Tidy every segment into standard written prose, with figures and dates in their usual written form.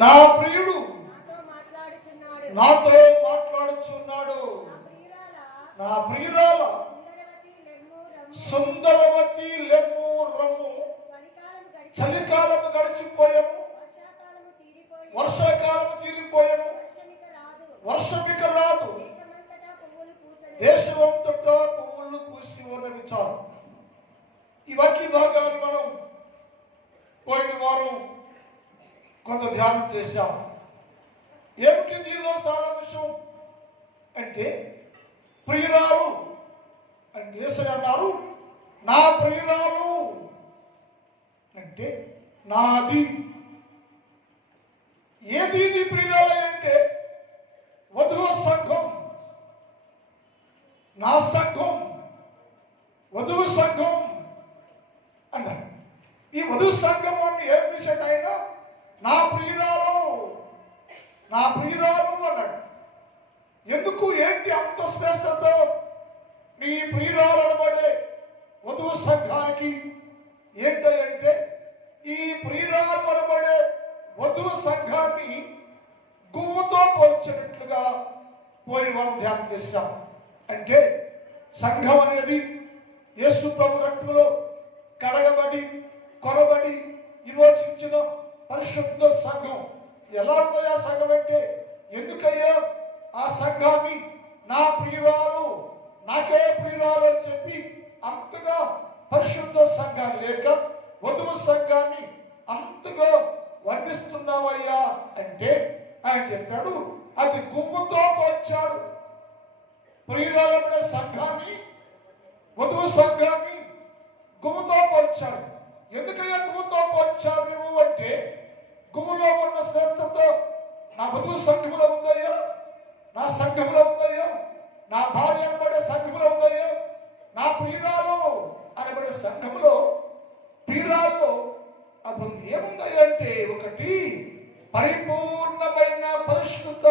నా ప్రియుడు నాతో మాట్లాడుచున్నాడు. నా ప్రియురాల సుందరవతి లెమ్ము రమ్ము. చలికాలము గడిచిపోయాము, వర్షాకాలము తీరిపోయాను, వర్షమిక రాదు, దేశమంతటా పువ్వులు పూసి వర్ణించారు. ఈ వాక్య భాగాన్ని మనం పోయిన వారం కొంత ధ్యానం చేశాం. ఏమిటి దీనిలో సారాంశం అంటే, ప్రియురాలు అంటే యేసయ్య అన్నారు, నా ప్రియురాలు అంటే నాది. ఏది నీ ప్రియురాలు అంటే వధువు సంఘం, నా సంఘం, వధువు సంఘం అన్నాడు. ఈ వధువు సంఘం అంటే ఏం విషయం? ఆయన నా ప్రియురాలు, నా ప్రియురాలు అన్నాడు. ఎందుకు, ఏంటి అంత శ్రేష్టత నీ ప్రియురాలు అనబడే వధువు సంఘానికి? ఏంటంటే, ఈ ప్రియురాలు అనబడే వధువు సంఘాన్ని గువ్వతో పోల్చినట్లుగా పోయిన వారం ధ్యానం చేశాం. అంటే సంఘం అనేది యేసు ప్రభు రక్తంలో కడగబడి కొనబడి విమోచించిన పరిశుద్ధ సంఘం. ఎలా ఉందో ఆ సంఘం అంటే, ఎందుకయ్యా ఆ సంఘాన్ని నా ప్రియురాలు, నాకే ప్రియురాలు అని చెప్పి అంతగా పరిశుద్ధ సంఘాన్ని లేక వధువు సంఘాన్ని అంతగా వర్ణిస్తున్నావయ్యా అంటే, ఆయన చెప్పాడు, అది గుమ్ముతో పోల్చాడు. ప్రియురాలనే సంఘాన్ని, వధువు సంఘాన్ని గుమ్ముతో పోల్చాడు. ఎందుకయ్యా గుమ్ముతో పోల్చావు నువ్వు అంటే, గుమ్ములో ఉన్న శ్రేష్టత నా వధువు సంఘంలో ఉందయ్యా, నా సంఘంలో ఉందయ్యా, నా భార్య అనబడే సంఘంలో ఉందయ్యా, నా ప్రియురాలు అనబడే సంఘంలో, ప్రియురాల్లో అది ఏముందయ్యా అంటే, ఒకటి పరిపూర్ణమైన పరిశుద్ధత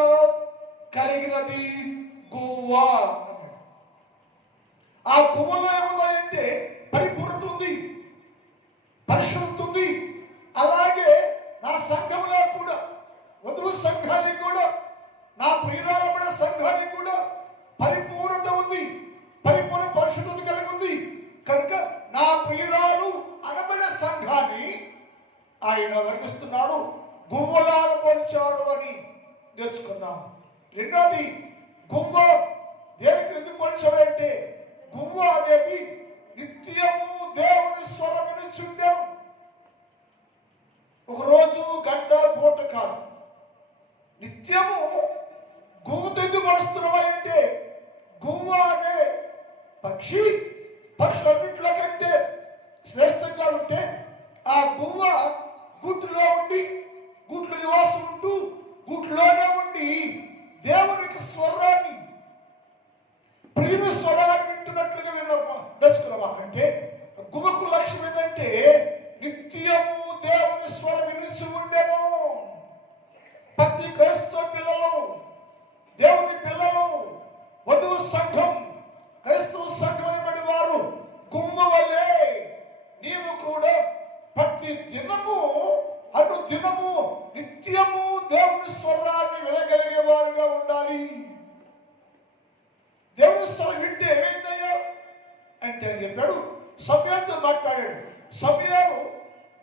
కలిగినది గువ్వ. ఆ గువ్వలో ఏముందంటే పరిపూర్ణత ఉంది, పరిశుద్ధత ఉంది. అలాగే నా సంఘంలో కూడా, వధువు సంఘానికి కూడా, నా ప్రియురాలబడే సంఘానికి కూడా పరిపూర్ణత ఉంది, పరిపూర్ణ పరిశుద్ధత కలిగి ఉంది. కనుక నా ప్రియురాలు అనబడే సంఘాన్ని ఆయన వర్ణిస్తున్నాడు, గువ్వలాగా పోల్చాడు అని నేర్చుకున్నాం. రెండోది, గువ్వ దేనికి ఎందుకు పోల్చాడంటే, గువ్వ అనేది నిత్యము దేవుని స్వరం వినుచుండెను. ఒక రోజు గంట పూట కాదు, నిత్యము. గువ్వతో ఎందుకు పడుస్తున్నామంటే, గువ్వ అనే పక్షి పక్షులన్నింటిలో కంటే శ్రేష్టంగా ఉంటే, ఆ గువ్వ గూట్లో ఉండి, గూట్లో నివాసం ఉంటూ, గూట్లోనే ఉండి దేవునికి స్వరాన్ని, ప్రియుని స్వరాన్ని వింటున్నట్లుగా నేర్చుకున్నాం. అంటే గువ్వకు లక్ష్యం ఏంటంటే, నిత్యము దేవుని స్వరం వినిచి ఉండేను. ప్రతి క్రైస్తవ పిల్లలు, దేవుని పిల్లలు, వధువు సంఘం, క్రైస్తవ సంఘం అనబడి వారు గువ్వ వలె నీవు కూడా ప్రతి దినము, అటు దినము నిత్యము దేవుని స్వరాన్ని వినగలిగే వారుగా ఉండాలి. దేవుని స్వరం వింటే ఏమైందయ్యా అంటే, అని చెప్పాడు, సమయంతో మాట్లాడాడు. సమయాలు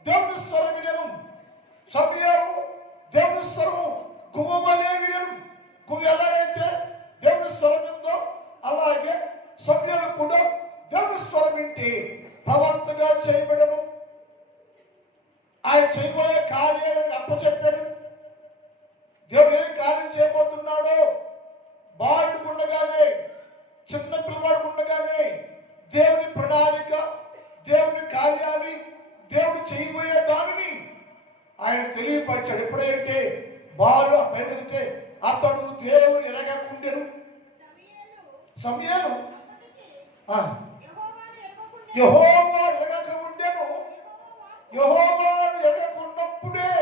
దేవుని స్వరం వినను, సమయాలు దేవుని స్వరము గువ్వ వలె వినను. గువ్వ ఎలాగైతే దేవుని స్వరం ఉందో, అలాగే సమయాలు కూడా దేవుని స్వరం వింటే ప్రవర్తగా చేయబడను. ఆయన చేయబోయే కార్యాలను అప్పచెప్పాడు. దేవుడు ఏం కార్యం చేయబోతున్నాడో బాలుడు ఉండగానే, చిన్న పిల్లవాడు ఉండగానే దేవుని ప్రణాళిక, దేవుని కార్యాన్ని, దేవుడు చేయబోయే దానిని ఆయన తెలియపరిచాడు. ఎప్పుడైతే బాలు బయలుదేరితే అతడు దేవుని ఎలాగకుండెను. సమయాలు యెహోవా ఎలాగ ఉండెను. యెహోవాను ఎరగకున్నప్పుడే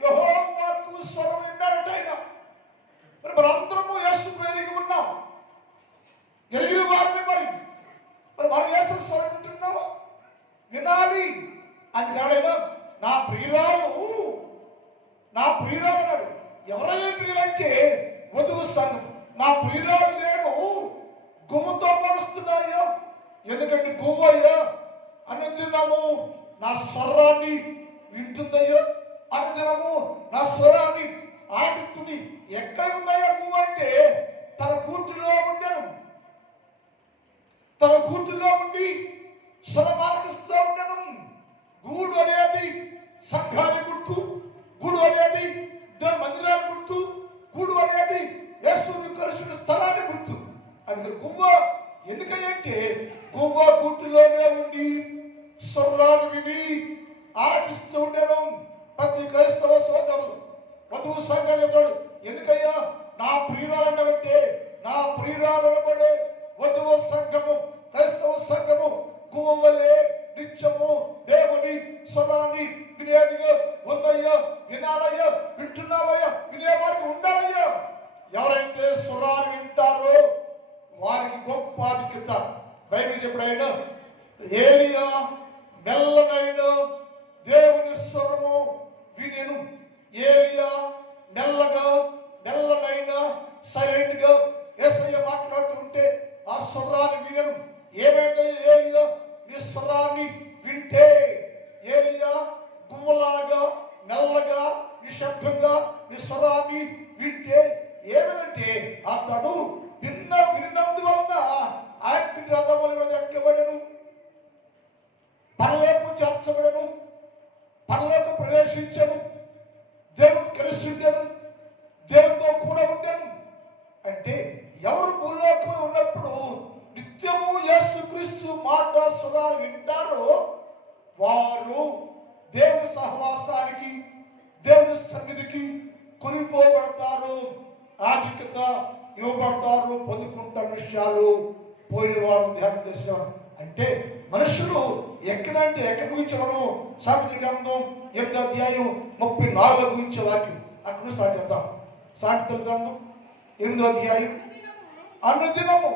యెహోవాకు స్వరం విన్నాడట ఆయన. మరి అందరము యేసుకు ఎరిగి ఉన్నాం, ఎరిగిన వారిని మరి మనం యేసు స్వరం వింటున్నావా? వినాలి. అది కాడైనా నా ప్రియురాలు నా ప్రియురాలు అన్నాడు. ఎవరైనా ప్రియులంటే వధువు సంఘం. నా ప్రియురాలు నేను గుమ్మతో పరుస్తున్నాయా, ఎందుకంటే గుమ్మయ్యా అనుదినము నా స్వరాన్ని వింటుందయ్యా, అనుదినము నా స్వరాన్ని ఆలకిస్తుంది. ఎక్కడ ఉన్నాయా గుమ్మ అంటే తన కూతురులో ఉండను. తన కూతురులో ఉండి స్వరం ఆలకిస్తూ ఉండను. గూడు అనేది సంఘాన్ని గుర్తు, గూడు అనేది దేవుని మందిరాన్ని గుర్తు, గూడు అనేది యేసుని కలిసిన స్థలాన్ని గుర్తు. అది గుమ్మ ఎందుకంటే గుమ్మ గూటులోనే ఉండి స్వరాన్ని విని ఆలకిస్తూ ఉండడం. ప్రతి క్రైస్తవ సోదరులు వధువు సంఘం చెప్పాడు. ఎందుకయ్యా నా ప్రియురాలంటే నా ప్రియురాలనబడే వధువు సంఘము, క్రైస్తవ సంఘము గుమ్మ వలె నిత్యము దేవుని స్వరాన్ని వినేదిగా ఉందయ్యా, వినాలయ్యా, వింటున్నావయ్యా, వినేవారికి ఉండాలయ్యా. ఎవరైతే స్వరాన్ని వింటారో వారికి గొప్ప ఆధిక్యత. బైబిల్ చెప్పడైనా ఏలియా మెల్లనైన దేవుని స్వరము వినెను. ఏలియా మెల్లనైన సైలెంట్ గా యేసయ్య మాట్లాడుతుంటే ఆ స్వరాన్ని వినెను. ఏమైంది ఏలియా నీ స్వరాన్ని వింటే? ఏలియా గుమ్మలాగా మెల్లగా నిశ్శబ్దంగా నీ స్వరాన్ని వింటే ఏమిటంటే అతడు విన్నందువలన ఆయన రథముల మీద ఎక్కబడెను, పరలోకము చేర్చబడెను, పరలోకం ప్రవేశించను, దేవుడు కలిసి ఉండెను, దేవుడితో కూడా ఉండెను. అంటే ఎవరు భూలోకంలో ఉన్నప్పుడు నిత్యము యేసుక్రీస్తు మాట స్వరాన్ని వింటారో వారు దేవుని సహవాసానికి, దేవుని సన్నిధికి కొనిపోబడతారు, ఆధిక్యత ఇవ్వబడతారు, పొందుకుంటారు. విషయాలు పోయిన వారు ధ్యానం చేశారు. అంటే మనుషులు ఎక్కడంటే ఎక్కడి గురించి మనం సామెతల గ్రంథం 8వ అధ్యాయం 34 గురించి వాక్యం అక్కడ స్టార్ట్ చేద్దాం. సామెతల గ్రంథం 8వ అధ్యాయం అనుదినము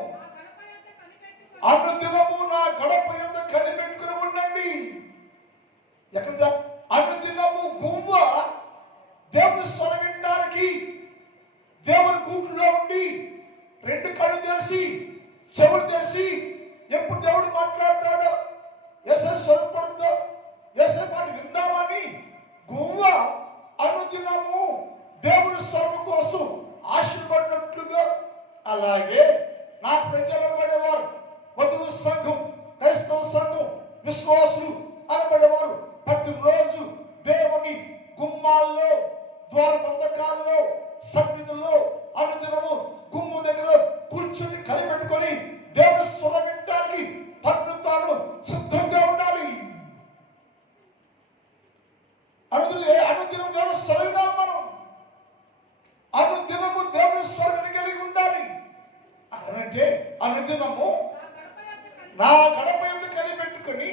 నా గడప యొద్ద కనిపెట్టుకుని ఉండండి. ఎక్కడ అనుదినము గువ్వ దేవుని స్వరం వినడానికి దేవుని గూట్లో ఉండి రెండు కళ్ళు తెరిచి చెవులు తెరిచి ఎప్పుడు దేవుడు మాట్లాడతాడో, యేసయ్య స్వరం పడుతుందో, యేసయ్య మాట విందామని గువ్వ అనుదినము దేవుని స్వరం కోసం ఆశపడినట్లుగా, అలాగే నా ప్రజలు అనబడేవారు వధువు సంఘం, క్రైస్తవ సంఘం, విశ్వాసులు అనబడేవారు ప్రతిరోజు దేవుని గుమ్మాల్లో, ద్వారబంధకాల్లో, సన్నిధిలో అనుదినము గుమ్మ దగ్గర కూర్చుని కలిపెట్టుకొని దేవుని స్వరం వినడానికి తను తాను సిద్ధంగా ఉండాలి. అనుదినం దేవుని స్వరం వినాలి. మనం అనుదినము దేవుని స్వరం కలిగి ఉండాలి. అంటే అనుదినము నా గడప యొద్ద కలిపెట్టుకొని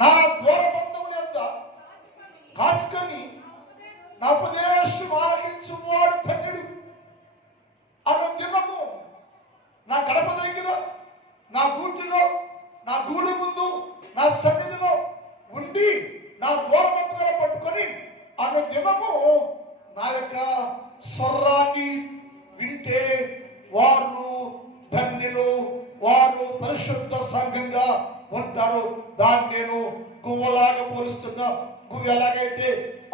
నా ద్వారబంధముల యొద్ద కాచుకొని నా ఉపదేశం ఆలకించువాడు ధన్యుడు. అనుదినము నా గడప దగ్గర, నా గూటిలో, నా గూడు ముందు, నా సన్నిధిలో ఉండి నా ద్వారబంధములను పట్టుకొని అనుదినము నా యొక్క స్వరాన్ని వింటే వారు ధన్యులు, వారు పరిశుద్ధ సంఘంగా ఉంటారు. దాన్ని నేను గువ్వలాగా పోలుస్తున్నా. గువ్వ ఎలాగైతే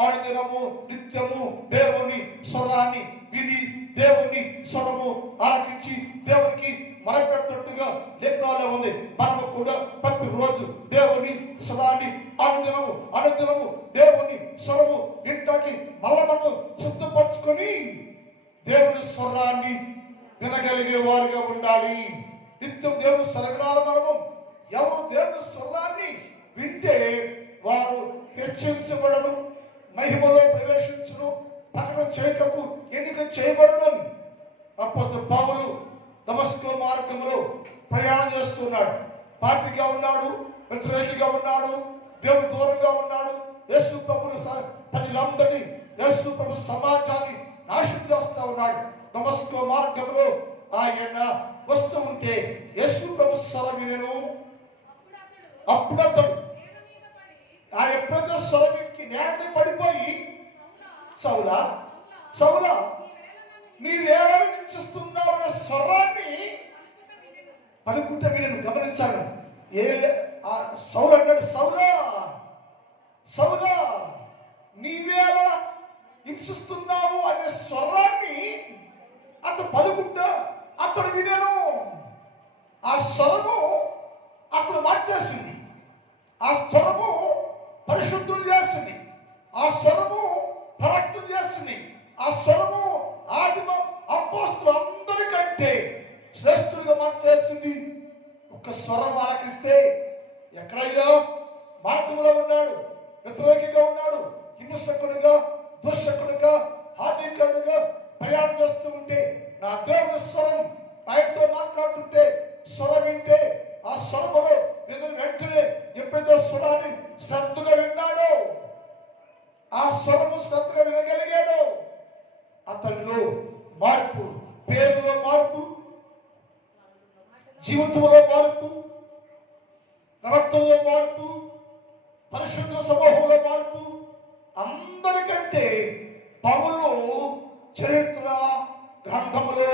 అనుదినము నిత్యము దేవుని స్వరాన్ని విని దేవుని స్వరము ఆలకించి దేవునికి మరపెట్టుగా లేఖనాల్లో ఉంది. మనము కూడా ప్రతిరోజు దేవుని స్వరాన్ని అనుదినము దేవుని స్వరము వింటానికి మళ్ళా మనము సిద్ధపరచుకొని దేవుని స్వరాన్ని వినగలిగే వారుగా ఉండాలి. నిత్యం దేవుని స్వరవినాలి. మనము ఎవరు దేవుని స్వరాన్ని వింటే వారు హెచ్చరించబడను, మహిమలో ప్రవేశించును, ప్రకటన చేయటకు ఎన్నిక చేయబడను. అపోస్తలుడు పౌలు దమస్కు మార్గంలో ప్రయాణం చేస్తున్నాడు. పాపిగా ఉన్నాడు, వ్యతిరేకిగా ఉన్నాడు, దేవుడు దూరంగా ఉన్నాడు. యేసు ప్రభువు ప్రజలందరినీ, యేసు ప్రభు సమాజాన్ని నాశనం చేస్తా ఉన్నాడు. దమస్కు మార్గంలో ఆయన వస్తూ ఉంటే యేసు ప్రభు స్వరం వినెను. అప్పుడు అతడు ఆ ఎప్పుడైతే స్వరం నేలని పడిపోయి సౌలా సౌలా నీవేళ నిశ్చిస్తున్నావు అనే స్వరాన్ని పలుకుంటే వినను. గమనించాను. సౌలు అన్నాడు, సౌలా సౌలా నీవేళ హింసిస్తున్నావు అనే స్వరాన్ని అతను పలుకుంటా అతడు వినను. ఆ స్వరము అతను మార్చేసింది. ఆ స్వరము పరిశుద్ధులు చేస్తుంది. ఆ స్వరము ప్రవక్తం చేస్తుంది. ఆ స్వరము ఆదిమ అపోస్తులు అందరికంటే శ్రేష్ఠులుగా మార్చేస్తుంది. ఒక స్వరం ఆలకిస్తే ఎక్కడయ్యా మార్గంలో ఉన్నాడు, వ్యతిరేకంగా ఉన్నాడు, హింసకుడిగా, దుష్టకుడిగా, హానికరుడిగా ప్రయాణం చేస్తూ ఉంటే నా దేవుని స్వరం ఆయనతో మాట్లాడుతుంటే స్వరం వింటే ఆ స్వరములో వెంటనే ఎప్పుడైతే స్వరాన్ని శ్రద్ధగా విన్నాడో, ఆ స్వరము శ్రద్ధగా వినగలిగాడు, అతనిలో మార్పు, పేరులో మార్పు, జీవితంలో మార్పు, ప్రవర్తనలో మార్పు, పరిశుద్ధ సమూహంలో మార్పు. అందరికంటే పౌలు చరిత్ర గ్రంథములో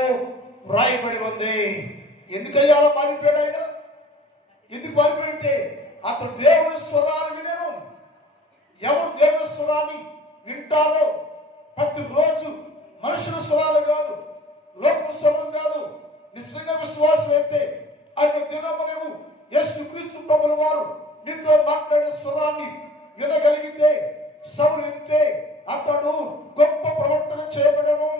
వ్రాయబడి ఉంది. ఎందుకయ్యా మారిపోయాడు ఆయన? ఎందుకు మారిపోయింటే అతడు దేవుని స్వరాన్ని వినను. ఎవరు దేవుని స్వరాన్ని వింటారో ప్రతిరోజు మనుషుల స్వరాలు కాదు, లోక స్వరం కాదు, నిజంగా విశ్వాసం అయితే ఆయన దినమును యేసుక్రీస్తు ప్రభుల వారు నీతో మాట్లాడే స్వరాన్ని వినగలిగితే, సౌలు వింటే అతడు గొప్ప ప్రవర్తన చేయబడను.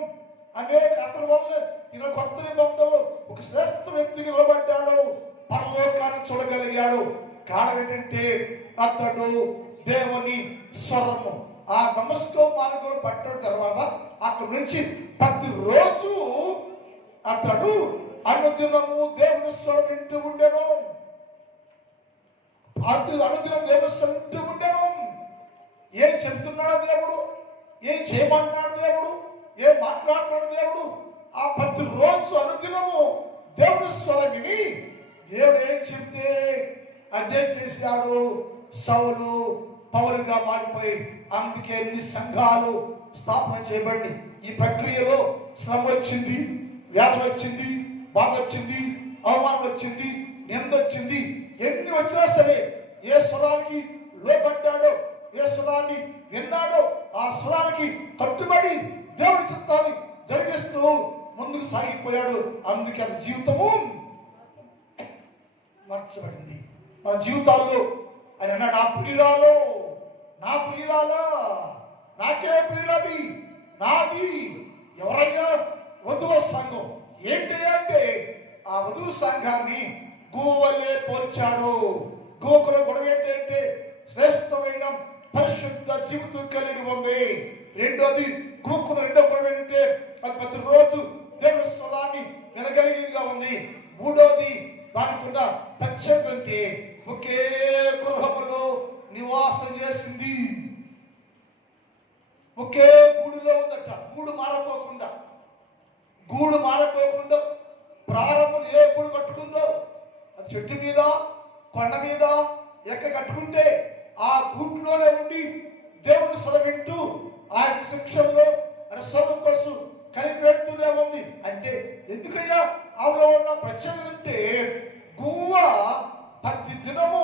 అనేక అతని వల్ల ఇలా కొత్త నిబంధనలో ఒక శ్రేష్ఠ వ్యక్తి నిలబడ్డాడు, పరలోకాన్ని చూడగలిగాడు. కారణం ఏంటంటే అతడు దేవుని స్వరము ఆ దమస్కో మార్గంలో పట్టిన తర్వాత అక్కడి నుంచి ప్రతిరోజు అతడు అనుదినము దేవుని స్వరం వింటూ ఉండెను. అనుదినం దేవుని స్వరం వింటూ ఉండెను. ఏం చెప్తున్నాడు దేవుడు, ఏం చేయమంటున్నాడు దేవుడు, ఏం మాట్లాడుతున్నాడు దేవుడు, ఆ ప్రతిరోజు అనుదినము దేవుని స్వరం విని దేవుడు ఏం చెప్తే అదే చేశాడు. సౌలు పౌలుగా మారిపోయి అందుకే ఎన్ని సంఘాలు స్థాపన చేయబడి ఈ ప్రక్రియలో శ్రమ వచ్చింది, వ్యాధి వచ్చింది, బాధ వచ్చింది, అవమానం వచ్చింది, నింద వచ్చింది. ఎన్ని వచ్చినా సరే ఏ స్వరానికి లోబడ్డాడో, ఏ స్వరాన్ని విన్నాడో ఆ స్వరానికి కట్టుబడి దేవుడి చిత్తాన్ని జరిగిస్తూ ముందుకు సాగిపోయాడు. అందుకే అది జీవితము మార్చబడింది. మన జీవితాల్లో ఆయన అన్నాడు, నా ప్రియురాలో, నా ప్రియురాలా, నాకే ప్రియులది, నాది. ఎవరయ్యా? వధువు సంఘం. ఏంటి అంటే ఆ వధువు సంఘాన్ని గోవలే పోల్చాడు. గోకుల గొడవ ఏంటంటే శ్రేష్టమైన పరిశుద్ధ జీవితం కలిగి ఉంది. రెండోది గోకుల రెండో గొడవ ఏంటంటే అది ప్రతిరోజు దేవుని స్వరాన్ని వినగలిగినదిగా ఉంది. మూడోది దానికి ఉన్న ప్రత్యేకత అంటే ఒకే గృహములో నివాసం చేసింది, ఒకే గూడులో ఉందట. గూడు మారపోకుండా ప్రారంభం ఏ గూడు కట్టుకుందో అది చెట్టు మీద, కొండ మీద ఎక్కడ కట్టుకుంటే ఆ గూట్లోనే ఉండి దేవుని స్వరం వింటూ ఆయన శిక్షల్లో ఆయన స్వరం కోసం కనిపెడుతూనే ఉంది. అంటే ఎందుకయ్యా ఆమెలో ఉన్న ప్రత్యేకత అంటే గువ్వ ప్రతి దినము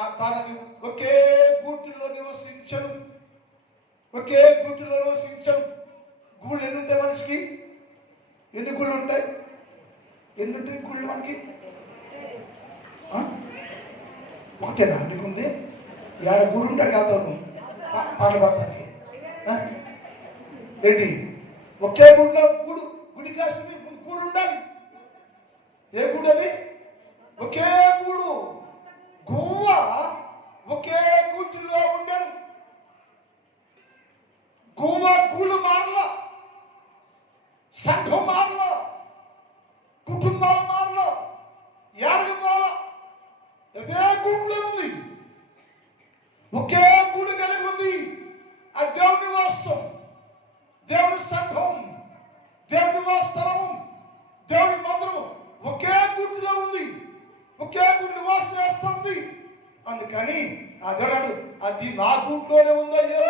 ఆ తనని ఒకే గూటిలో నివసించను. గూళ్ళు ఎన్ని ఉంటాయి మనిషికి? ఎన్ని గుళ్ళు ఉంటాయి? ఎన్ని ఉంటాయి గుళ్ళు మనకి? ఒకటేనా? నీకుంది ఏడ గుడి ఉంటాడు కాదు పాట పాడతానికి ఏంటి? ఒకే గుడిలో గుడి కాసింది గూడు ఉండాలి. ఏ గూడు అది? ఒకే గూడు. గువ్వ ఒకే గూటిలో ఉండను. గువ్వ గూడు మారల, సంఘం మారల, కుటుంబాలు మారల, ఏడకి పోల, అదే గూడులో ఉంది. ఒకే గూడు కలిగి ఉంది. ఆ దేవుని నివాసం, దేవుని సంఘం, దేవుని నివాసస్థలము, దేవుని మందిరము ఒకే గూటిలో ఉంది. ఒకే గూడు నివాసం చేస్తుంది. అందుకని అదన్నాడు, అది నా గూట్లోనే ఉందయ్యో.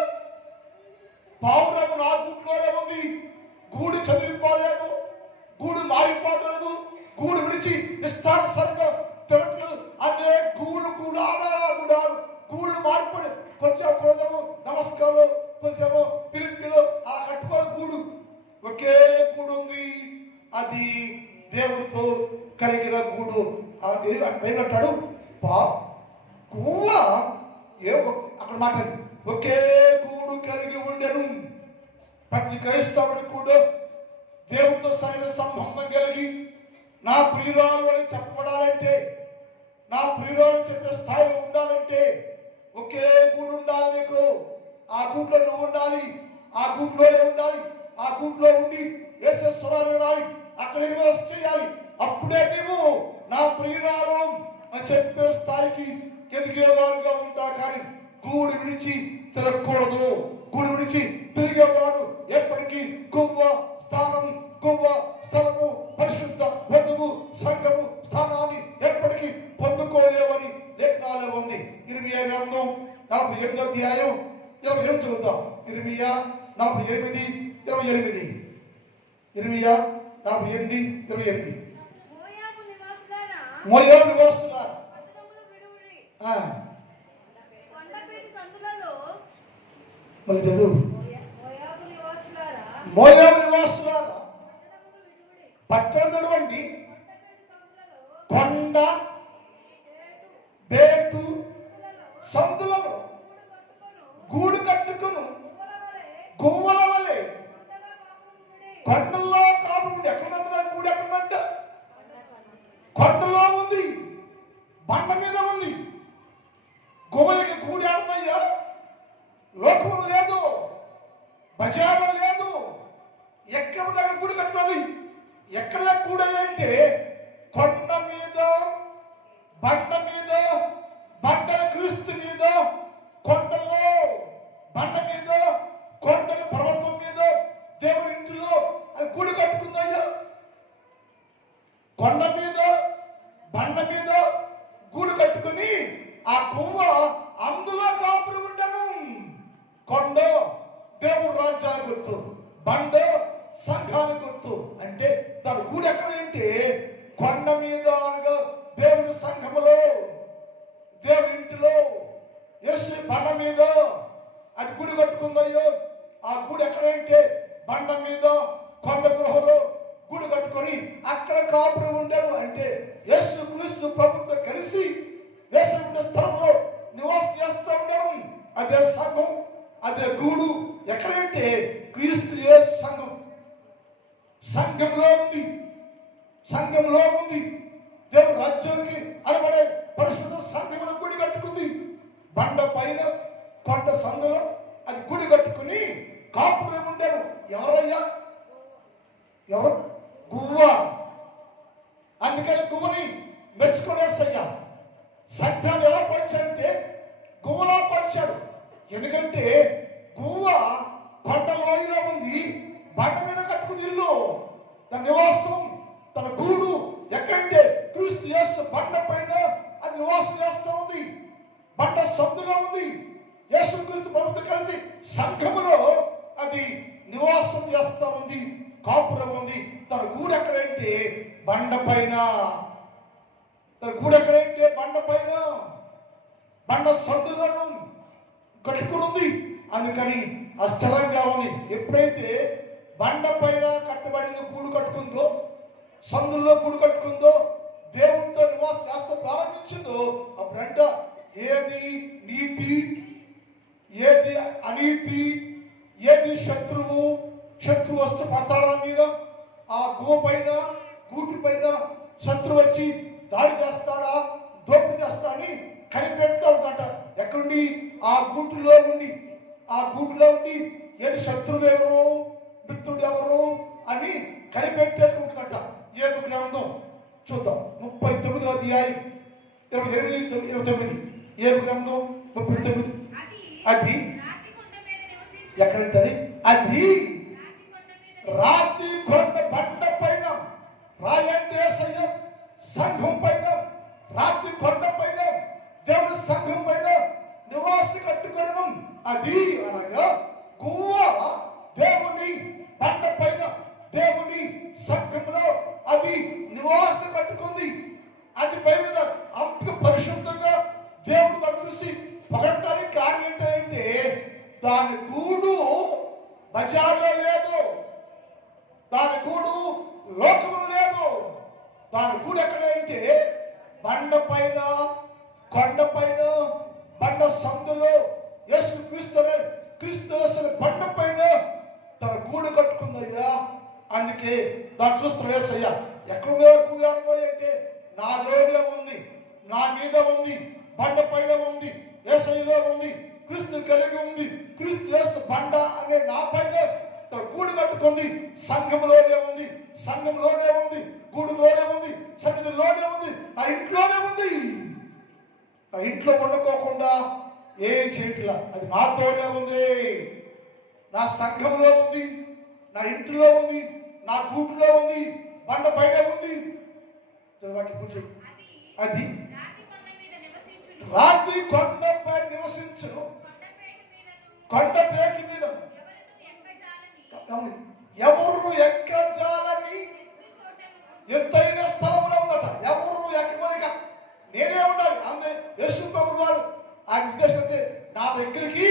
పావురం కొంచెము పిలిపిలో ఆ కట్టుకోవాలి గూడు. ఒకే గూడు ఉంది, అది దేవుడితో కలిగిన గూడు. అది ఏమంటాడు, గువ్వ అక్కడ మాట్లాడి ఒకే గూడు కలిగి ఉండెను. ప్రతి క్రైస్తవుడు కూడా దేవుడితో సరైన సంబంధం కలిగి నా ప్రియురాలు అని చెప్పబడాలంటే, నా ప్రియురాలు చెప్పే స్థాయిలో ఉండాలంటే ఒకే గూడు ఉండాలి. నీకు ఆ గూట్లో నువ్వు ఉండాలి, ఆ గూట్లోనే ఉండాలి. ఆ గూట్లో ఉండి వేసే స్వరాలు వినాలి, అక్కడ నివాసం చేయాలి. అప్పుడే నీవు నా ప్రియురాలు అని చెప్పే స్థాయికి ఎదిగేవాడుగా ఉంటావు. కానీ గూడు విడిచి తిరగకూడదు. గూడు విడిచి తిరిగేవాడు ఎప్పటికీ గువ్వ స్థలము పరిశుద్ధ వధువు సంఘము స్థానాన్ని ఎప్పటికీ పొందుకోలేవని లేఖనాలే ఉంది. ఇర్మియా గ్రంథం 48వ అధ్యాయం 28 చదువుతాం. ఇర్మియా 48:28. ఇర్మియా 48:28. మోయాబు నివాసులారా మళ్ళీ చదువు. మోయాబు నివాసులారా పట్టణం నడవండి, కొండ బేటు సందులలో గూడు కట్టుకును గువ్వల వలె కొండల్లో కాపుడు. ఎక్కడ గూడు ఎక్కడంట? కొండలో ఉంది, బండ మీద ఉంది. గువ్వలకి గూడు ఆడుతాయా? లోకం లేదు, బజారు లేదు, ఎక్కడ దగ్గర గూడు కట్టున్నది. ఎక్కడ కూడాలంటే కొండ మీద, బండ మీద, బండల క్రీస్తు మీద, కొండలో బండ మీద, కొండల పర్వతం మీద, దేవుని ఇంటిలో అది గూడు కట్టుకుందయ్యా. కొండ మీద, బండ మీద గూడు కట్టుకుని ఆ గువ్వ అందులో కాపురం ఉండను. కొండ దేవుడు రాజ్యాన్ని గుర్తు, బండ సంఘాన్ని గుర్తు. అంటే దాని గూడు ఎక్కడంటే కొండ మీద అనగా దేవుని సంఘములో, దేవుని ఇంటిలో, యేసు బండ మీద అది గూడు కట్టుకుందయ్యో. ఆ గూడు ఎక్కడంటే బండ మీద, కొండ గృహంలో గూడు కట్టుకొని అక్కడ కాపురం ఉండరు. అంటే యేసు క్రీస్తు ప్రభుత్వం కలిసి యేసు స్థలంలో నివాసం చేస్తూ ఉండరు. అదే సంఘం, అదే గూడు. ఎక్కడంటే క్రీస్తు యేసు సంఘం, సంఘంలో ఉంది, సంఘంలో ఉంది. దేవుడు రాజ్యానికి అనబడే పరిశుద్ధ సంఘంలో గుడి కట్టుకుంది. బండ పైన కొండ సందులో అది గుడి కట్టుకుని కాపురం ఉండేను. ఎవరయ్యా? ఎవరు? గువ్వ. అందుకని గువ్వని మెచ్చుకునేసయ్యా. సంఘాన్ని ఎలా పంచాడంటే గువ్వలా పంచాడు. ఎందుకంటే గువ్వ కొండ లోయలో ఉంది, బండ మీద కట్టుకుని ఇల్లు, తన నివాసం, తన గూడు ఎక్కడంటే క్రీస్తు యేసు బండ పైన అది నివాసం చేస్తూ ఉంది. బండ సందులో ఉంది. యేసు క్రీస్తు ప్రభుత్వం కలిసి సంఘములో అది నివాసం చేస్తూ ఉంది, కాపురం ఉంది. తన గూడు ఎక్కడంటే బండ పైన, తన గూడు ఎక్కడంటే బండ పైన, బండ సందులోను కట్టుకుని ఉంది. అందుకని అస్థిరంగా ఉంది. ఎప్పుడైతే బండ పైన కట్టబడిందో గూడు కట్టుకుందో, సందుల్లో గూడు కట్టుకుందో, దేవుడితో నివాసం చేస్తూ ప్రారంభించిందో, అప్పుడంట ఏది నీతి, ఏది అనీతి, ఏది శత్రువు వస్తు పతాళం మీద, ఆ గువ్వ పైన, గూటి పైన శత్రువు వచ్చి దాడి చేస్తాడా, దోపిడీ చేస్తా అని కనిపెడుతూ ఉంటుందట. ఎక్కడుండి? ఆ గూటిలో ఉండి, ఆ గూటిలో ఉండి ఏది శత్రువు ఎవరు, మిత్రుడు ఎవరు అని కనిపెట్టేసుకుంటుందట. ఏడు గ్రంథం చూద్దాం, 39వ అధ్యాయం 28-29. ఏడు గ్రంథం 39. అది ఎక్కడంటది? అది రాతి కొండ బండ పైన, రాయందేశయ్య సంఘం పైన, రాతి కొండ పైన, దేవుని సంఘం పైన నివాసి కట్టుకొనను. అది అనగా గువ్వ దేవుని బండ పైన, దేవుని సంఘంలో అది నివాసం కట్టుకుంది. అది పై మీద అంత పరిశుద్ధంగా దేవుడు దాన్ని చూసి పొగడటానికి కారణం ఏంటంటే దాని గూడు బజార్లో లేదు, దాని గూడు లోకము లేదు. దాని గూడు ఎక్కడ అంటే బండ పైన, కొండ పైన, బండ సందులో యేసు క్రీస్తు బండ పైన తన గూడు కట్టుకుందయ్యా. అందుకే దాన్ని చూస్తున్న యేసయ్యా ఎక్కడో కూడానో అంటే నాలోనే ఉంది, నా మీద ఉంది, బండ పైన ఉంది, యేసయ్యలో ఉంది, క్రీస్తు కలిగి ఉంది. క్రీస్తు యేసు బండ అనే నా పైన తన గూడు కట్టుకుంది. సంఘంలోనే ఉంది, సంఘంలోనే ఉంది, గూడులోనే ఉంది, సన్నిధిలోనే ఉంది, నా ఇంట్లోనే ఉంది. నా ఇంట్లో వండుకోకుండా ఏం చేయట్లా, అది నాతోనే ఉంది. నా సంఘంలో ఉంది, నా ఇంటిలో ఉంది, నా గూట్లో ఉంది, బండ పైన ఉంది. అది రాత్రి కొండపై నివసించును, కొండపేట మీద ఎవరు ఎక్కజాలని ఎత్తైన స్థలంలో ఉందట. ఎవరు ఎక్కలేక నేనే ఉండాలి. అందుకే యేసు ప్రభు వారు ఆ ఉద్దేశం అంటే నా దగ్గరికి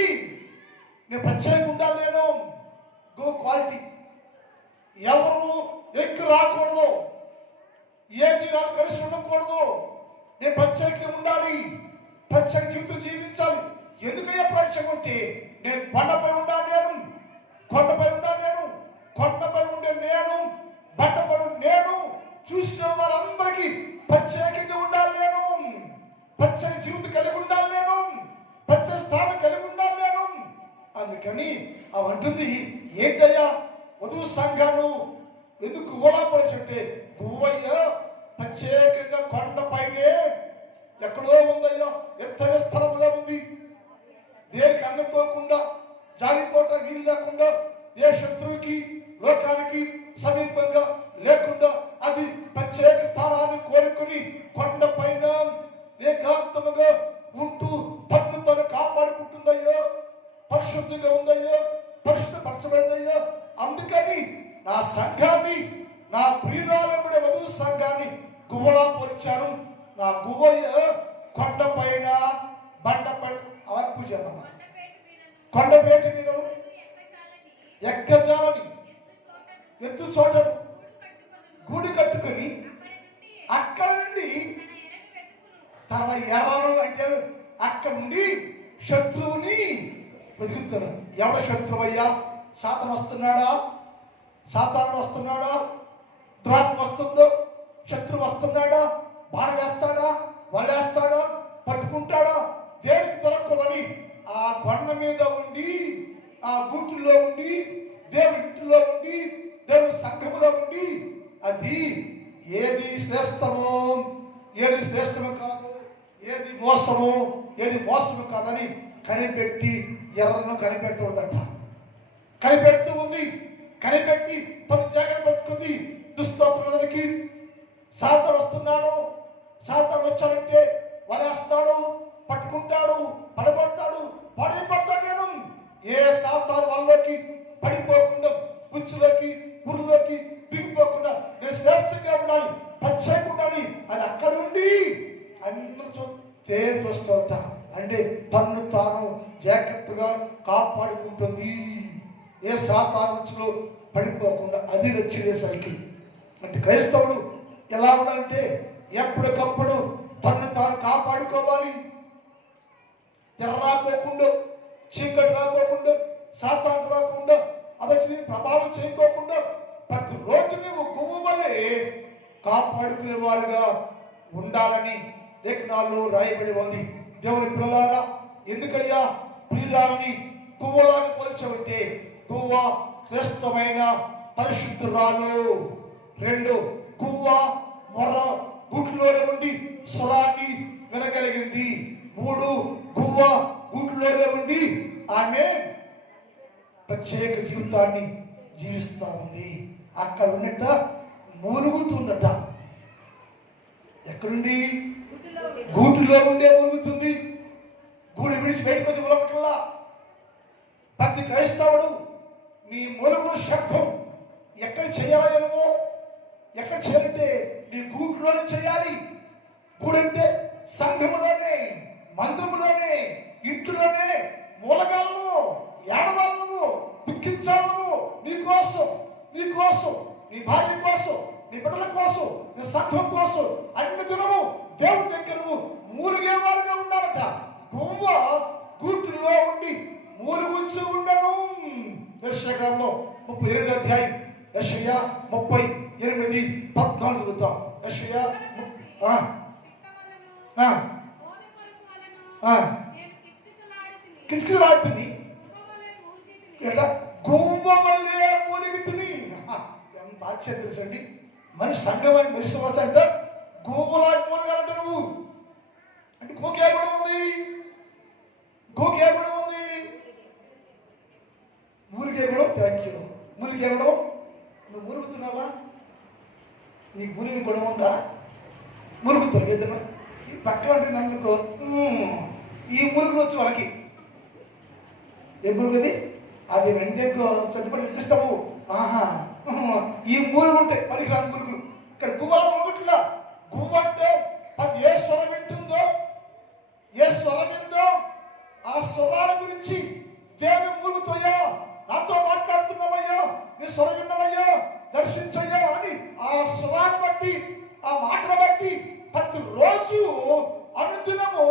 నేను ప్రత్యేకంగా ఉండాలి. నేను గో క్వాలిటీ, ఎవరు ఎక్కి రాకూడదు, ఏది నాకు కలిసి ఉండకూడదు. నేను ప్రత్యేకంగా ఉండాలి, ప్రత్యేక జీవితం జీవించాలి. ఎందుకయ్యా ప్రత్యేకం అంటే నేను బండపై ఉండాలి, నేను కొండపై ఉండాలి, నేను కొండపై ఉండే నేను, బండపై నేను చూసే వారందరికీ ప్రత్యేకంగా ఉండాలి. నేను ప్రత్యేక జీవితం కలిగి ఉండాలి, నేను ప్రత్యేక స్థానం కలిగి ఉండాలి నేను. అందుకని అవంటుంది ఏంటయ్యా వధువు సంఘాలు ఎందుకు ఓలాపరిచుంటే గువ్వయ్య ప్రత్యేకంగా కొండపైనే ఎక్కడో ఉందయ్యా, ఎత్తైన స్థలంలో ఉంది. దేనికి అందుకోకుండా, జారిపోవటం వీలు లేకుండా, ఏ శత్రువుకి లోకానికి సమీపంగా లేకుండా అది ప్రత్యేక స్థానాన్ని కోరుకుని కొండపైన ఏకాంతముగా ఉంటూ తను తను కాపాడుకుంటుందయ్యా, పరిశుద్ధిగా ఉందయ్యా, పరిశుద్ధపరచబడిందయ్యా. అందుకని నా సంఘాన్ని, నా ప్రియురాలమైన వధువు సంఘాన్ని గువ్వలా పోల్చాను. నా గువ్వయ్య కొండపైన, బండపై పూజ కొండపేట మీద ఎక్కజాలని ఎత్తు చోటను గూడి కట్టుకుని అక్కడ నుండి తన ఎర్రను అంటే అక్కడ నుండి శత్రువుని వెతుకుతారు. ఎవడ శత్రువు అయ్యా? సాతాను వస్తున్నాడా? సాతాను వస్తున్నాడా? దురాత్మ వస్తుందో? శత్రువు వస్తున్నాడా? బాణ వేస్తాడా? వలేస్తాడా? పట్టుకుంటాడా? దేనికి దొరకకూడదని ఆ కొండ మీద ఉండి, ఆ గూటిలో ఉండి, దేవుడి ఇంటిలో ఉండి, దేవుడి సంఘములో ఉండి అది ఏది శ్రేష్టమో, ఏది శ్రేష్టమో కాదు, ఏది మోసమో, ఏది మోసము కాదని కనిపెట్టి ఎర్రను కనిపెడుతుందట. కనిపెడుతూ ఉంది. కనిపెట్టి తను జాగ్రత్త పరుచుకుంది. దుస్తోత్రానికి సాతాను వస్తున్నాడు. సాతాను వచ్చాడంటే వలేస్తాడు, పట్టుకుంటాడు, పడగొడతాడు, పడిపోతాడు. నేను ఏ సాతాను వాళ్ళలోకి పడిపోకుండా, ఉచ్చులోకి, ఊరిలోకి దిగిపోకుండా నేను శ్రేష్టంగా ఉండాలి, ప్రత్యేకంగా ఉండాలి. అది అక్కడ ఉండి అందరూ తేరు చూస్తుంట. అంటే తన్ను తాను జాగ్రత్తగా కాపాడుకుంటుంది. ఏ సాతాను ఉచ్చులో పడిపోకుండా అది వచ్చేసరికి. అంటే క్రైస్తవులు ఎలా ఉండాలంటే ఎప్పటికప్పుడు తన్ను తాను కాపాడుకోవాలి. తెర రాకోకుండా, చీకటి రాకోకుండా, సాతాను రాకుండా, అవన్నీ ప్రభావం చేయకోకుండా ప్రతిరోజు నువ్వు గువ్వ వలె కాపాడుకునే వారుగా ఉండాలని లేఖనాల్లో రాయబడి ఉంది. దేవుని పిల్లలారా, ఎందుకయ్యా ప్రియురాల్ని గువ్వలాగా పోల్చబట్టే గువ్వ శ్రేష్టమైన పరిశుద్ధురాలు. 2 గువ్వ మొర్ర గుట్లోనే ఉండి స్వరాన్ని వినగలిగింది. 3 గువ్వ గుట్లోనే ఉండి ఆమె ప్రత్యేక జీవితాన్ని జీవిస్తా ఉంది. అక్కడ ఉన్నట్ట మూలుగుతుందట. ఎక్కడుండి? గూటిలో ఉండే మూలుగుతుంది. గూడి విడిచి బయటకు వచ్చి మూలగట్లా. ప్రతి క్రైస్తవుడు నీ మూలుగు శబ్దం ఎక్కడ చేయాలేమో, ఎక్కడ చేయాలంటే నీ గూటిలోనే చేయాలి. గూడంటే సంఘములోనే, మందిరములోనే, ఇంటిలోనే, మూలగాలను, ఏడవాళ్ళను, దుఃఖించాలను, నీ కోసం, నీ భార్య కోసం, నీ బిడ్డల కోసం, నీ సంఘం కోసం అన్ని దినము దేవుని దగ్గర మూలిగేవారుగా ఉండాలట. గువ్వ గూటిలో ఉండి మూలుగుంచి ఉండను. యెషయా గ్రంథం 38 అధ్యాయం, యెషయా 38:14 చదువుతాం. యెషయా కిచకిచలాడుతుంది, ఎట్లా గువ్వ వల్లే మూలిగుతుంది. ఎంత ఆశ్చర్యం తెలుసండి. మరి సంఘమైన విశ్వాస అంటే గువ్వలాంటి మూలగాలంట నువ్వు అంటే గోకే కూడా ఉంది, గోకే కూడా ఉంది. మురిగే కూడా థ్యాంక్ యూ. మురిగే కూడా నువ్వు మురుగుతున్నావా? నీకు మురిగి గుణం ఉందా? మురుగుతావు ఏదైనా ఈ పక్కన అంటే నన్నుకో ఈ మురుగులు వచ్చి వాళ్ళకి ఏ మురుగుది అది రెండేకు చదువుపడి ఇస్తాము. ఆహా ఈ మురుగు ఉంటాయి పనికిరాని మురుగులు. ఇక్కడ గువ్వల మురుగుట్లా. గువ్వ అంటే ఏ స్వరం వింటుందో, ఏ స్వరం ఏందో ఆ స్వరాల గురించి దేవుని మురుగుతోయ్యా, నాతో మాట్లాడుతున్నావయ్యా, నీ స్వరం విన్నావయ్యా, దర్శించయ్యా అని ఆ స్వరాన్ని బట్టి, ఆ మాటను బట్టి ప్రతిరోజు అనుదినము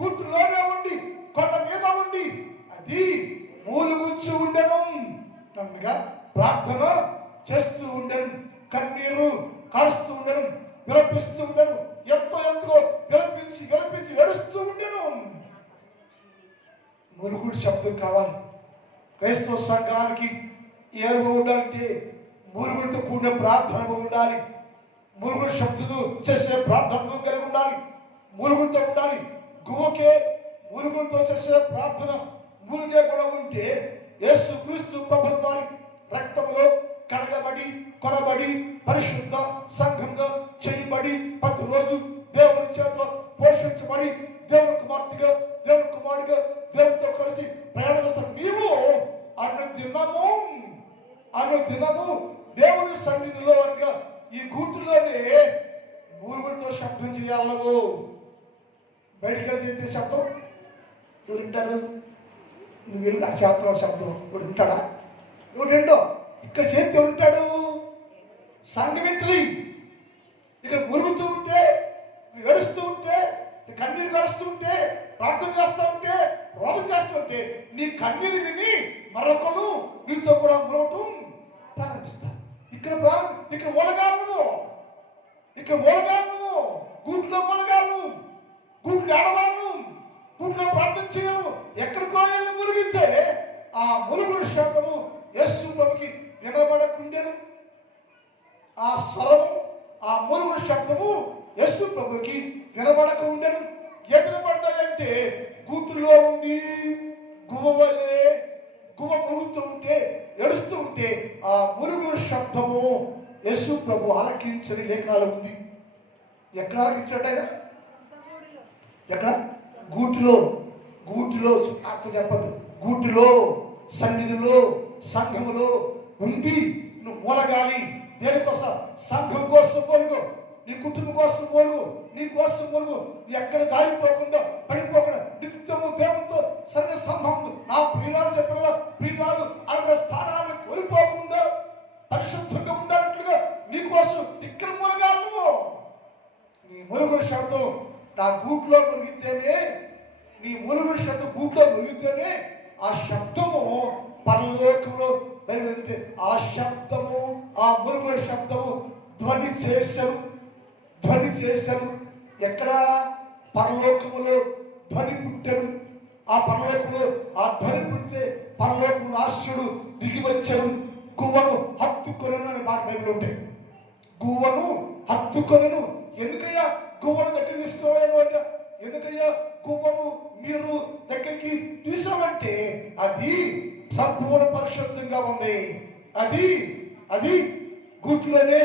గుట్టులోనే ఉండి, కొండ మీద ఉండి అది మూలుగుచ్చి ఉండను. కనుక ప్రార్థన చేస్తూ ఉండను, కన్నీరు కారుస్తూ ఉండను, విలపిస్తూ ఉండను, ఎంతో విలపించి ఏడుస్తూ ఉండను. మురుగుడు శబ్దం కావాలి. క్రైస్తవ సంఘానికి ఏరుగా ఉండాలంటే మురుగుడితో కూడిన ప్రార్థన ఉండాలి. మురుగుడు శబ్దం చేసే ప్రార్థన కలిగి ఉండాలి, మురుగుడితో ఉండాలి. గువ్వకే మురుగుడితో చేసే ప్రార్థన మునిగే కూడా ఉంటే యేసు క్రీస్తు ప్రభువు వారి రక్తంలో కడగబడి, కొనబడి, పరిశుద్ధ సంఘంగా చేయబడి, ప్రతిరోజు దేవుని చేత పోషించబడి, దేవుని కుమార్తెగా, దేవుని కుమారుడిగా దేవునితో కలిసి ప్రయాణం చేస్తాం. నీవు అనుదినము దేవుని సన్నిధిలో అనగా ఈ గూటులోనే మురుగుడితో శబ్దం చేయాలి. నువ్వు బయటికి వెళ్తే శబ్దం ఎవరు వింటారు? నువ్వు వెళ్ళి ఆ చేతలో శబ్దం ఇప్పుడు వింటాడా? ఇప్పుడు రెండో ఇక్కడ చేతి ఉంటాడు సంఘం వింటది. ఇక్కడ మురుగుతూ ఉంటే, ఏడుస్తూ ఉంటే, కన్నీరు కలుస్తూ ఉంటే, ప్రార్థన చేస్తూ ఉంటే, రోగం చేస్తూ ఉంటే నీ కన్నీరు విని మరొకడు నీతో కూడా మురవటం ప్రారంభిస్తారు. ఇక్కడ మూలగాలను, ఇక్కడ మూలగాలను, గూట్లో మూలగాలను, గూట్లు ఆడవాళ్ళు, గూట్లో ప్రార్థన చేయము. ఎక్కడికో వెళ్ళి మురిగితే ఆ మురుగుడు శబ్దము యేసు ప్రభుకి వినబడకుండెను. ఆ స్వరము, ఆ మురుగుడు శబ్దము యేసు ప్రభుకి వినబడక ఉండెను. ఎదురుపడ్డాయంటే గూతుల్లో ఉండి గువ్వ మురుగుతూ ఉంటే, ఏడుస్తూ ఉంటే ఆ మురుగుడు శబ్దము యేసు ప్రభు ఆలకించని లేఖనాలు ఉంది. ఎక్కడ ఆలకించాడు ఆయన? ఎక్కడ? గూటిలో అక్కడ చెప్పదు. గూటిలో, సన్నిధిలో, సంఘములో ఉండి నువ్వు మూలగాలి. దేనికోసం? సంఘం కోసం మూలుగు, నీ కుటుంబం కోసం మూలుగు, నీ కోసం మూలుగు. ఎక్కడ జారిపోకుండా, పడిపోకుండా నిత్యము దేవునితో సరైన సంబంధం. నా ప్రియురాలు చెప్పిన ప్రియురాలు అక్కడ స్థానాన్ని కోల్పోకుండా పరిశుద్ధంగా ఉండాలట్లుగా నీకోసం ఇక్కడ మూలగాలను. నీ మురుగుడు శబ్దం నా గూట్లో మురిగితేనే, నీ మురుగుడు శబ్దం గూట్లో మురిగితేనే ఆ శబ్దము పరలోకంలో బయలుదేరితే ఆ శబ్దము, ఆ మురుగుడు శబ్దము ధ్వని చేశాను. ఎక్కడ? పరలోకములో ధ్వని పుట్టాను. ఆ పరలోకంలో ఆ ధ్వని పుట్టే పరలోకము ఆశ్రుడు దిగి వచ్చాను. గువ్వను హత్తుకొనను అనే మాట బైబిల్ ఉంటాయి. గువ్వను హత్తుకొనను. ఎందుకయ్యా గువ్వను దగ్గర తీసుకోవాలి అంటే, ఎందుకయ్యా గువ్వను మీరు దగ్గరికి తీసామంటే అది సంపూర్ణ పరిశుద్ధంగా ఉంది. అది గూట్లోనే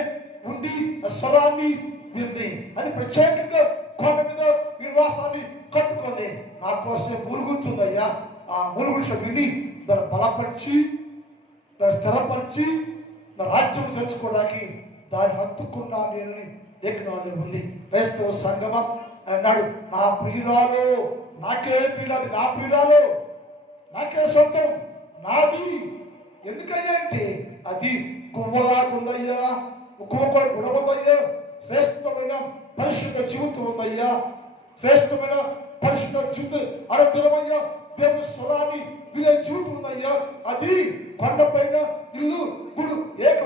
ఉండి స్వరాన్ని వింది. అది ప్రత్యేకంగా కొండ మీద నివాసాన్ని కట్టుకుంది. నా కోసం మురుగుతుందయ్యా. ఆ మురుగుడు విని దాన్ని బలపరిచి, దాన్ని స్థిరపరిచి నా రాజ్యం తెచ్చుకోవడానికి దాన్ని హత్తుకున్నా నేను లేఖనాలు ఉంది. క్రైస్తవ సంగమం అన్నాడు, నా ప్రియురాలు నాకే ప్రియురాలు, నా ప్రియురాలు నాకే సొంతం, నాది. ఎందుకయ్యా అంటే అది గువ్వలాగా ఉందయ్యా, గువ్వ కూడా గుణం ఉందయ్యా, శ్రేష్టమైన పరిశుద్ధ జీవితం ఉందయ్యా, శ్రేష్టమైన పరిశుద్ధ జీవితం అనుదినమయ్యా దేవుని స్వరాన్ని వినే జీవితం ఉందయ్యా. అది కొండపైన ఇల్లు గుడు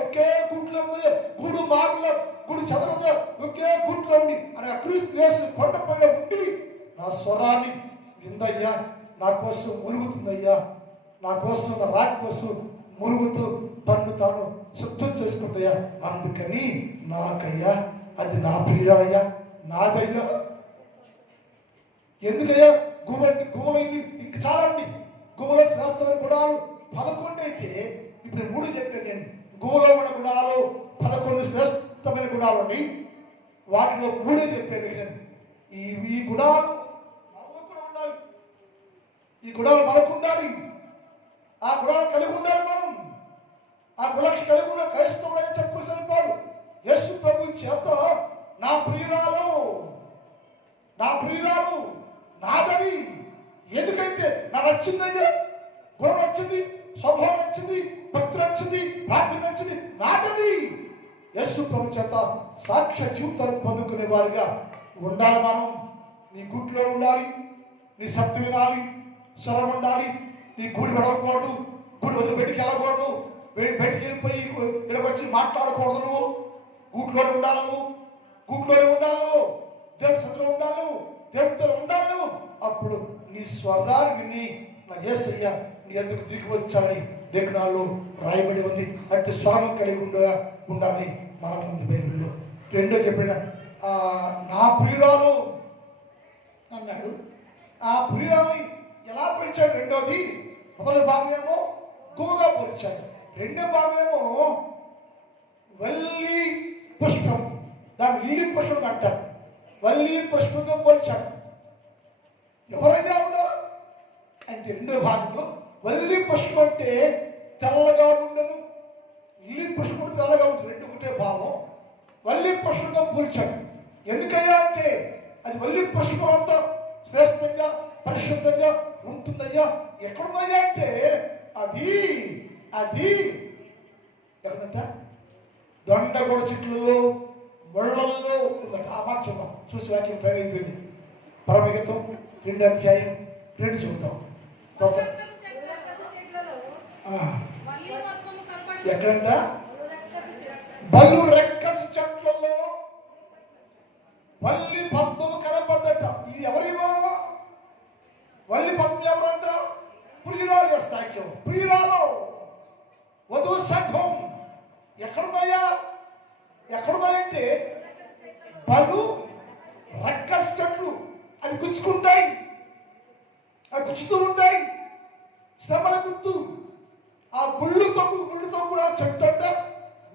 ఒకే గుడిలో ఉంది, గుడు మాటలో గుడి చదరదు, ఒకే గుడిలో ఉండి అని క్రీస్తు యేసు కొండపైన ఉండి నా స్వరాన్ని విందయ్యా, నా కోసం మురుగుతుందయ్యా, నా కోసం నా రాక్ కోసం మురుగుతూ తను తాను శుద్ధం చేసుకుందయ్యా. అందుకని నాకయ్యా అది నా ప్రియుడయ్యా, నాదయ్యా. ఎందుకయ్యా గువ్వలైంది ఇంక చాలా అండి. గువ్వల శాస్త్రమైన గుణాలు 11 అయితే ఇప్పుడు 3 చెప్పాను నేను. గువ్వలో ఉన్న గుణాలు 11 శ్రేష్టమైన గుణాలు అండి. వాటిలో 3 చెప్పాను నేను. ఈ గుణాలు మనకు ఉండాలి, ఈ గుణాలు మనకు ఉండాలి, ఆ గుణాలు కలిగి ఉండాలి. మనం ఆ గుణాలు కలిగి ఉన్న క్రైస్తవులు చెప్పు సరిపోదు. యేసు ప్రభు చేత నా ప్రియురాలు నాదని. ఎందుకంటే నా నచ్చిందయ్యా, గుణం నచ్చింది, స్వభావం నచ్చింది, భక్తి నచ్చింది, ప్రార్థన నచ్చింది, నాదని. యేసు ప్రభు చేత సాక్ష్య జీవితాన్ని పొందుకునే వారిగా ఉండాలి. మనం నీ గుట్లో ఉండాలి, నీ శబ్దం వినాలి, స్వరం ఉండాలి. నీ గుడి గడవకూడదు, గుడి వదిలి బయటికి వెళ్ళకూడదు, బయటికి వెళ్ళిపోయి ఇక్కడికి వచ్చి మాట్లాడకూడదు. నువ్వు గూట్లోనే ఉండాలి, దేవుని సన్నిధిలో ఉండాలి, దేవుడితో ఉండాలి. అప్పుడు నీ స్వరాన్ని విని నా యేసయ్య నీ ఎందుకు దిగి వచ్చాడని లేఖనాల్లో రాయబడి ఉంది. అంటే స్వరం కలిగి ఉండాలి మన ముందు బైబిల్లో. రెండో చెప్పిన నా ప్రియురాలు అన్నాడు. ఆ ప్రియురాల్ని ఎలా పోల్చాడు? రెండోది మొదటి భాగమేమో గువ్వగా పోల్చాడు, రెండో భాగమేమో వల్లి పుష్పం, దాన్ని లిల్లీ పుష్పం అంటారు, వల్లి పుష్పంగా పోల్చాడు. ఎవరైనా ఉండవు అంటే రెండో భాగంలో వల్లి పుష్పం అంటే తెల్లగా ఉండదు, లిల్లీ పుష్పం తెల్లగా ఉంటుంది. రెండు ఒకటే భావం. వల్లి పుష్పంగా పోల్చాడు. ఎందుకయ్యా అంటే అది వల్లి పుష్పం అంతా శ్రేష్టంగా పరిశుద్ధంగా ఉంటుందయ్యా. ఎక్కడున్నాయా అంటే అది ఎక్కడంట దొండగొడ చెట్లలో ముళ్ళల్లో ఉందట. ఆ మాట చూద్దాం, చూసి వాక్యం టైం అయిపోయింది. పరమగీతం 2వ అధ్యాయం 2 చూద్దాం. ఎక్కడంట? బల్లు రెక్కసి చెట్లలో వల్లి పద్మము కనపడ్డట. ఇది ఎవరివో? వల్లి పద్మం ఎవరంట? ప్రియురాలు చేస్తాక్యం, ప్రియురాలు వధువు సంఘం. ఎక్కడున్నాయంటే బలు రక్కస్ చెట్లు. అది గుచ్చుకుంటాయి, అవి గుచ్చుతూ ఉంటాయి, శ్రమల గుర్తు. ఆ ముళ్ళుతో కూడా చెట్టు అంట,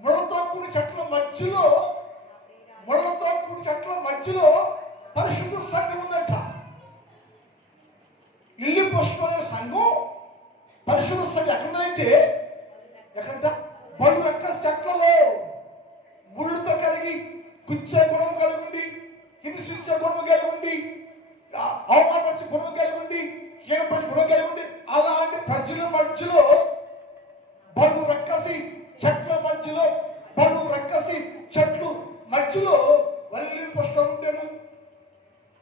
ముళ్ళతో కూడి చెట్ల మధ్యలో పరిశుద్ధ సంఘం ఉందంట. ఇల్లు పుష్పమైన సంఘం, పరిశుద్ధ సంఘం ఎక్కడంట? బలు రక్కస్ చెట్లలో ముళ్ళుతో కలిగి గుచ్చే గుణం కలిగి ఉండి, హింసించే గుణం కలిగి ఉండి, అవమానపరిచే గుణం కలిగి ఉండి, హీనపరిచే గుణం కలిగి ఉండి, అలాంటి ప్రజల మధ్యలో బలు రక్కసి చెట్లు మధ్యలో వల్లి పుష్పం ఉండేను,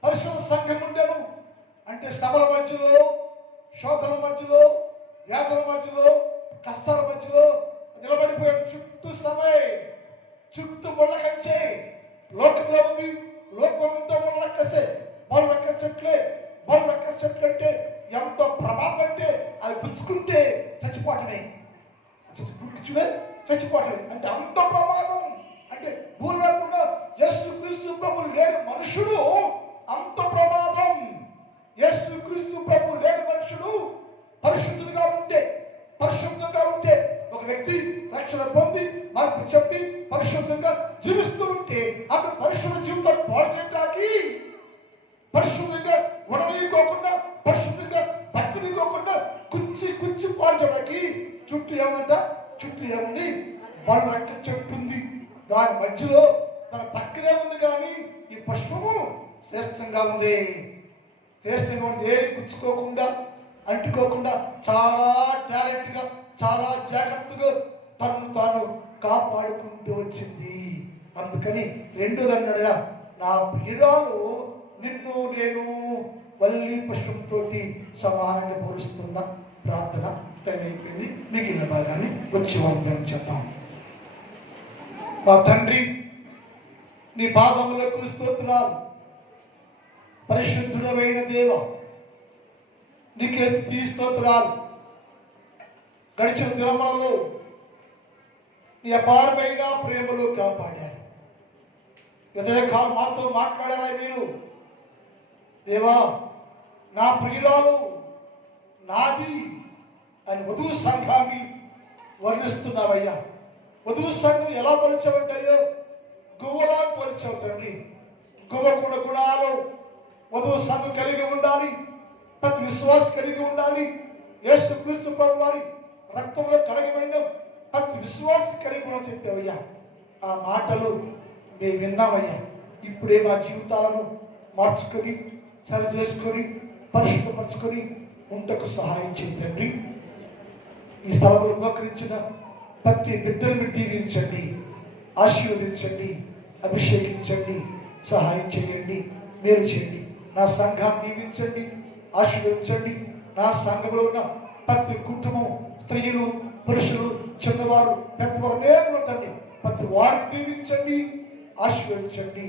పరిశుద్ధ సంఘం ఉండేను. అంటే శ్రమల మధ్యలో, శోధన మధ్యలో, వ్యాధుల మధ్యలో, కష్టాల మధ్యలో నిలబడిపోయాడు. చుట్టూ శ్రమే, చుట్టూ ముళ్ళ కంచే లోకంలో ఉంది. లోకంతో ముళ్ళ రక్కసే, బలు రక్కస్ చెట్లే. బలు రక్కస్ చెట్లు అంటే ఎంతో ప్రమాదం అంటే అది పుచ్చుకుంటే చచ్చిపోవటమే అంటే అంత ప్రమాదం. అంటే భూలోకంలో యేసు క్రీస్తు ప్రభు లేని మనుషుడు అంత ప్రమాదం. యేసు క్రీస్తు ప్రభు లేని మనుషుడు పరిశుద్ధంగా ఉంటే ఒక వ్యక్తి రక్షణ పొంది మార్పు చెప్పి పరిశుద్ధంగా జీవిస్తూ ఉంటే అక్కడ పరిశుద్ధ జీవితాన్ని పాడు చేయడానికి, పరిశుద్ధంగా ఉండనీయకోకుండా, పరిశుద్ధంగా బతకనీయకోకుండా కుచ్చి పాడు చేయడానికి చుట్టూ ఏముంది? బలు రక్క చెట్టు ఉంది. దాని మధ్యలో తన పక్కనే ఉంది. కానీ ఈ పుష్పము శ్రేష్టంగా ఉంది. ఏది గుచ్చుకోకుండా, అంటుకోకుండా చాలా టాలెంట్గా, చాలా జాగ్రత్తగా తను తాను కాపాడుకుంటూ వచ్చింది. అందుకని రెండోదన్నాడుగా, నా ప్రియురాలు నిన్ను నేను వల్లి పుష్పంతో సమానంగా పోలుస్తున్న ప్రార్థన అయిపోయింది. మిగిలిన భాగాన్ని వచ్చి వాగ్దానం చేద్దాం. మా తండ్రి, నీ పాదములకు స్తోత్రాలు. పరిశుద్ధుడమైన దేవ, నీకే స్తుతి స్తోత్రాలు. గడిచిన దినములలో నీ అపారమైన ప్రేమలో కాపాడారు. ఉదయకాలం మాతో మాట్లాడారా మీరు? దేవా, నా ప్రియురాలు నాది అని వధువు సంఘాన్ని వర్ణిస్తున్నావయ్యా. వధువు సంఘం ఎలా పోల్చబడ్డాయో గువ్వలా పోల్చావు తండ్రి. గువ్వ కూడా గుణాలు వధువు సంఘం కలిగి ఉండాలి. ప్రతి విశ్వాసం కలిగి ఉండాలి. యేసుక్రీస్తు ప్రభువు వారి రక్తంలో కడగబడిన ప్రతి విశ్వాసం కలిగి ఉండాలని చెప్పావయ్యా. ఆ మాటలు మేము విన్నామయ్యా. ఇప్పుడే మా జీవితాలను మార్చుకొని, సరి చేసుకొని, పరిశుద్ధపరచుకొని ఉంటకు సహాయం చేయండి. ఈ స్థలంలో ఉపకరించిన ప్రతి బిడ్డను దీవించండి, ఆశీర్వదించండి, అభిషేకించండి, సహాయం చేయండి, మేలు చేయండి. నా సంఘాన్ని దీవించండి, ఆశీర్వదించండి. నా సంఘంలో ఉన్న ప్రతి కుటుంబం, స్త్రీలు, పురుషులు, చిన్నవారు, పెద్దవారు నేను తండ్రి ప్రతి వారిని దీవించండి, ఆశీర్వదించండి,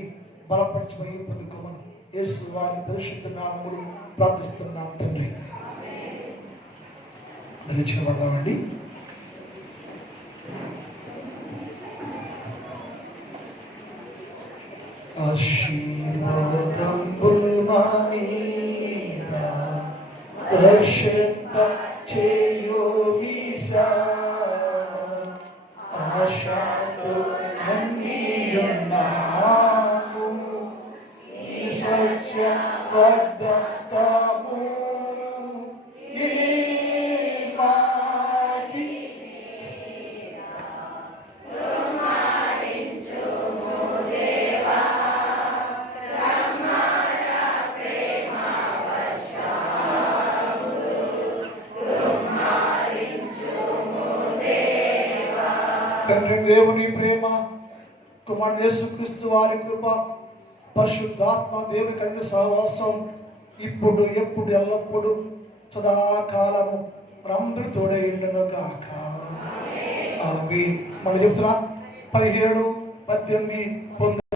బలపరచమని పొందుకోమని యేసు వారి పరిశుద్ధ నామములో ప్రార్థిస్తున్నాం తండ్రి. ధన్యవాదామండి. ఆశీర్వాదంబుల్ మా మీద వర్షింప చేయు మీసా, ఆశతో కన్నీయున్నాము, ఈ సత్య వాగ్దానము ఈ మాటి తండ్రి దేవుని ప్రేమ, కుమారుడు యేసుక్రీస్తు వారి కృప, పరిశుద్ధాత్మ దేవుని కన్య సహవాసం ఇప్పుడు ఎప్పుడు ఎల్లప్పుడు సదాకాలము మనందరి తోడైండును గాక. ఆమేన్. మనం చెప్తున్నా 17, 18